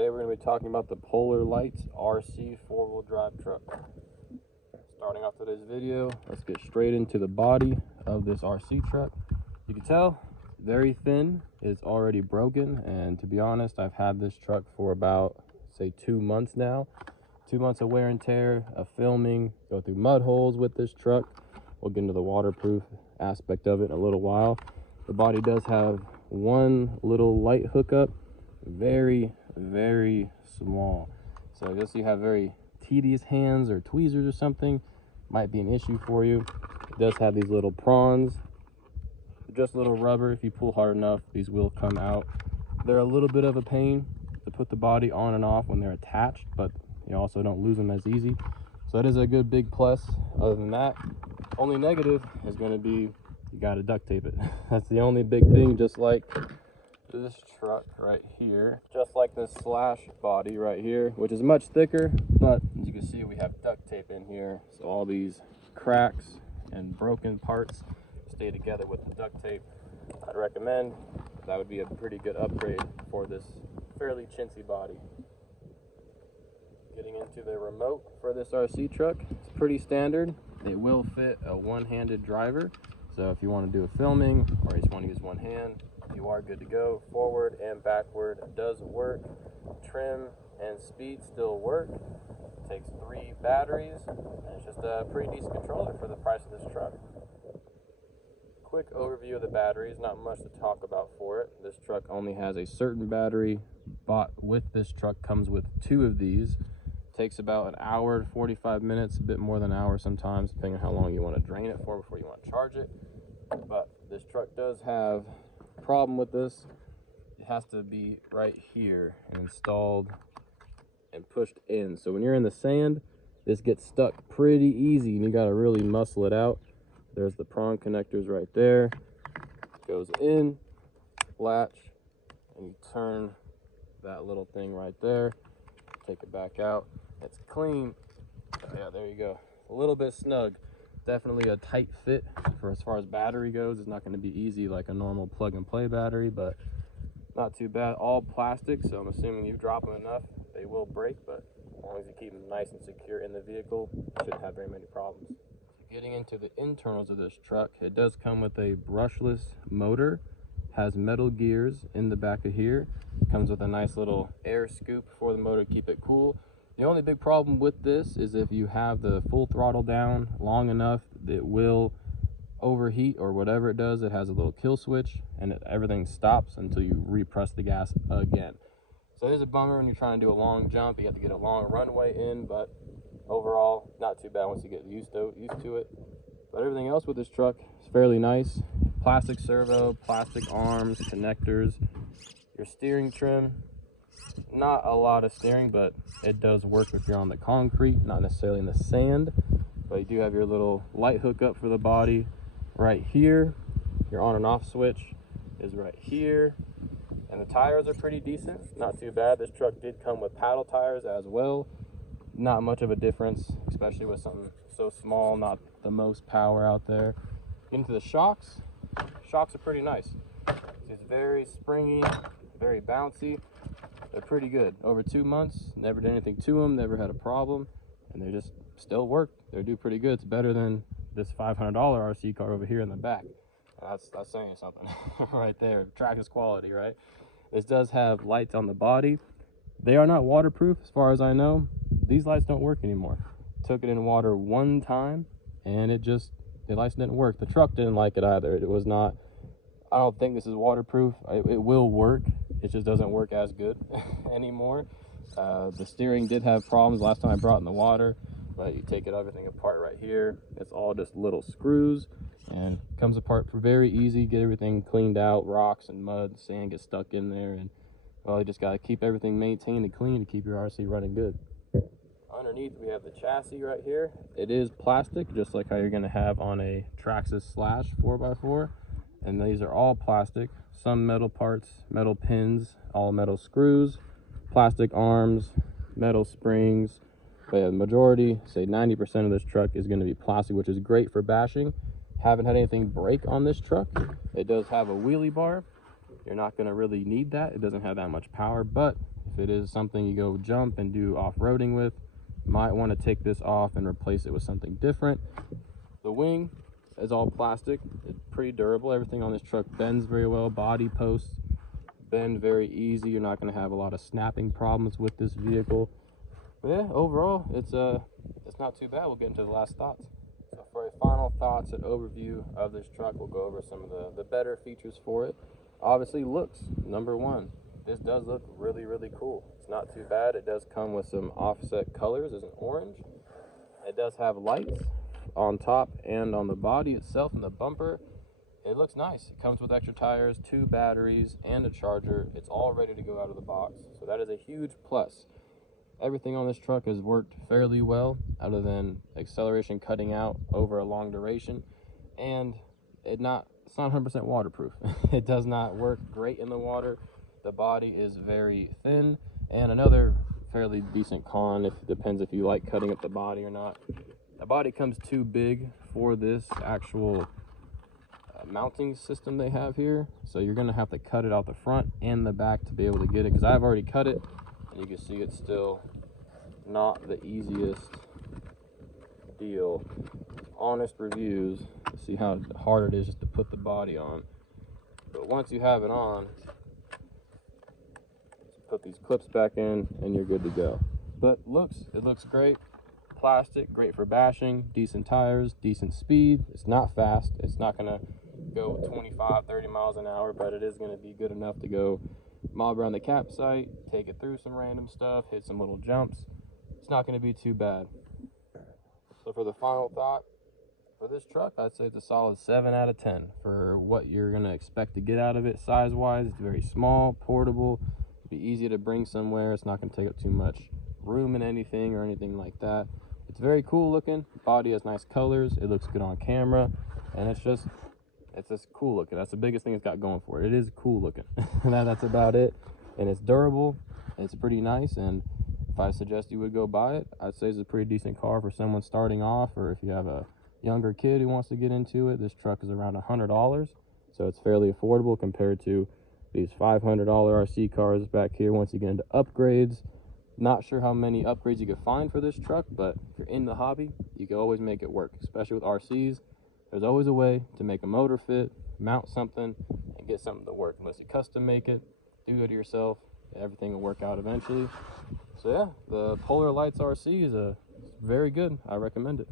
Today we're going to be talking about the Polar Lights RC four-wheel drive truck. Starting off today's video, let's get straight into the body of this RC truck. You can tell, very thin, it's already broken, and to be honest, I've had this truck for about, say, 2 months now. 2 months of wear and tear, of filming, go through mud holes with this truck. We'll get into the waterproof aspect of it in a little while. The body does have one little light hookup, very small, so I guess you have very tedious hands or tweezers or something, might be an issue for you. It does have these little prongs, just little rubber. If you pull hard enough, these will come out. They're a little bit of a pain to put the body on and off when they're attached, but you also don't lose them as easy, so that is a good big plus. Other than that, only negative is going to be you got to duct tape it. That's the only big thing, just like this truck right here, just like this slash body right here, which is much thicker, but as you can see, we have duct tape in here, so all these cracks and broken parts stay together with the duct tape. I'd recommend that would be a pretty good upgrade for this fairly chintzy body. Getting into the remote for this RC truck, it's pretty standard. It will fit a one-handed driver, so if you want to do a filming or you just want to use one hand, you are good to go. Forward and backward does work. Trim and speed still work. It takes 3 batteries, and it's just a pretty decent controller for the price of this truck. Quick overview of the batteries, not much to talk about for it. This truck only has a certain battery bought with this truck, comes with 2 of these. Takes about an hour to 45 minutes, a bit more than an hour sometimes, depending on how long you want to drain it for before you want to charge it. But this truck does have a problem with this. It has to be right here and installed and pushed in. So when you're in the sand, this gets stuck pretty easy and you got to really muscle it out. There's the prong connectors right there. Goes in, latch, and you turn that little thing right there. Take it back out. It's clean. Yeah, there you go. A little bit snug. Definitely a tight fit for as far as battery goes. It's not going to be easy like a normal plug and play battery, but not too bad. All plastic, so I'm assuming you drop them enough, they will break, but as long as you keep them nice and secure in the vehicle, you shouldn't have very many problems. Getting into the internals of this truck, it does come with a brushless motor, has metal gears in the back of here, comes with a nice little air scoop for the motor to keep it cool. The only big problem with this is if you have the full throttle down long enough, it will overheat or whatever it does. It has a little kill switch and everything stops until you repress the gas again. So it is a bummer when you're trying to do a long jump. You have to get a long runway in, but overall, not too bad once you get used to it. But everything else with this truck is fairly nice. Plastic servo, plastic arms, connectors. Your steering trim, not a lot of steering, but it does work if you're on the concrete, not necessarily in the sand. But you do have your little light hookup for the body right here. Your on and off switch is right here. And the tires are pretty decent, not too bad. This truck did come with paddle tires as well. Not much of a difference, especially with something so small, not the most power out there. Into the shocks. Shocks are pretty nice. It's very springy, very bouncy. They're pretty good. Over 2 months, never did anything to them, never had a problem, and they just still work. They do pretty good. It's better than this $500 RC car over here in the back. That's saying something right there. Track is quality, right? This does have lights on the body. They are not waterproof as far as I know. These lights don't work anymore. Took it in water one time and the lights didn't work. The truck didn't like it either. It was not, I don't think this is waterproof. It will work. It just doesn't work as good anymore. The steering did have problems last time I brought it in the water, but you take everything apart right here. It's all just little screws and comes apart very easy. Get everything cleaned out. Rocks and mud, sand gets stuck in there, and well, you just got to keep everything maintained and clean to keep your RC running good. Underneath, we have the chassis right here. It is plastic, just like how you're going to have on a Traxxas Slash 4x4. And these are all plastic. Some metal parts, metal pins, all metal screws, plastic arms, metal springs. But yeah, the majority, say 90% of this truck is going to be plastic, which is great for bashing. Haven't had anything break on this truck. It does have a wheelie bar. You're not going to really need that. It doesn't have that much power, but If it is something you go jump and do off-roading with, you might want to take this off and replace it with something different. The wing is all plastic. It's pretty durable. Everything on this truck bends very well. Body posts bend very easy. You're not going to have a lot of snapping problems with this vehicle. But yeah, overall, it's not too bad. We'll get into the last thoughts. So for a final thoughts and overview of this truck, we'll go over some of the better features for it. Obviously, looks, number one. This does look really, really cool. It's not too bad. It does come with some offset colors as an orange. It does have lights on top and on the body itself and the bumper. It looks nice. It comes with extra tires, 2 batteries, and a charger. It's all ready to go out of the box. So that is a huge plus. Everything on this truck has worked fairly well, other than acceleration cutting out over a long duration, and it's not 100% waterproof. It does not work great in the water. The body is very thin, and another fairly decent con, if it depends if you like cutting up the body or not. The body comes too big for this actual mounting system they have here, so you're going to have to cut it out the front and the back to be able to get it, because I've already cut it. You can see it's still not the easiest deal. Honest reviews, see how hard it is just to put the body on. But once you have it on, just put these clips back in and you're good to go. But it looks great. Plastic, great for bashing, decent tires, decent speed. It's not fast. It's not going to go 25, 30 miles an hour, but it is going to be good enough to go mob around the campsite, take it through some random stuff, hit some little jumps. It's not going to be too bad. So for the final thought, for this truck, I'd say it's a solid 7 out of 10 for what you're going to expect to get out of it. Size-wise, it's very small, portable, it'll be easy to bring somewhere. It's not going to take up too much room in anything or anything like that. It's very cool looking. Body has nice colors. It looks good on camera, and it's just cool looking. That's the biggest thing it's got going for it. It is cool looking. That's about it. And it's durable. It's pretty nice. And if I suggest you would go buy it, I'd say it's a pretty decent car for someone starting off, or if you have a younger kid who wants to get into it. This truck is around $100, so it's fairly affordable compared to these $500 RC cars back here. Once you get into upgrades, not sure how many upgrades you could find for this truck, but if you're in the hobby, you can always make it work, especially with RCs. There's always a way to make a motor fit, mount something, and get something to work. Unless you custom make it, do it yourself, everything will work out eventually. So yeah, the Polar Lights RC is very good. I recommend it.